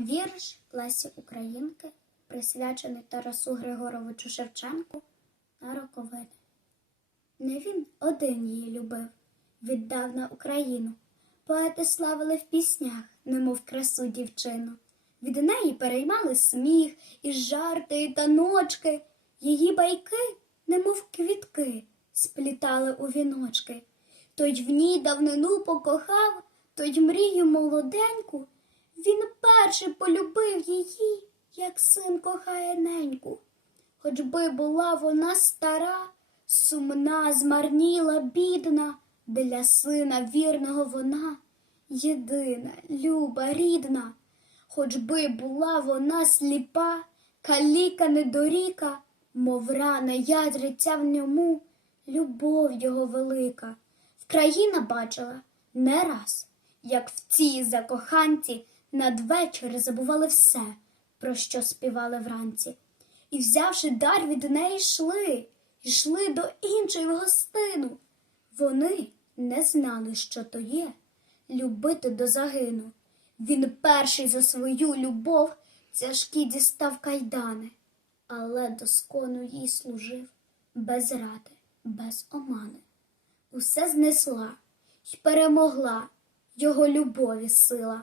Вірш Лесі Українки, присвячений Тарасу Григоровичу Шевченку на роковини. Не він один її любив, віддав на Україну. Поети славили в піснях, немов красу дівчину. Від неї переймали сміх, і жарти, і таночки. Її байки, немов квітки, сплітали у віночки. Той в ній давнину покохав, той мрію молоденьку. Він перший полюбив її, як син кохає неньку. Хоч би була вона стара, сумна, змарніла, бідна, для сина вірного вона єдина, люба, рідна. Хоч би була вона сліпа, каліка недоріка, мов рана ядриця в ньому, любов його велика. Вкраїна бачила не раз, як в цій закоханці надвечір забували все, про що співали вранці. І, взявши дар від неї, йшли, йшли до іншої гостину. Вони не знали, що то є любити до загину. Він перший за свою любов тяжкі дістав кайдани, але доскону їй служив без ради, без омани. Усе знесла й перемогла його любові сила,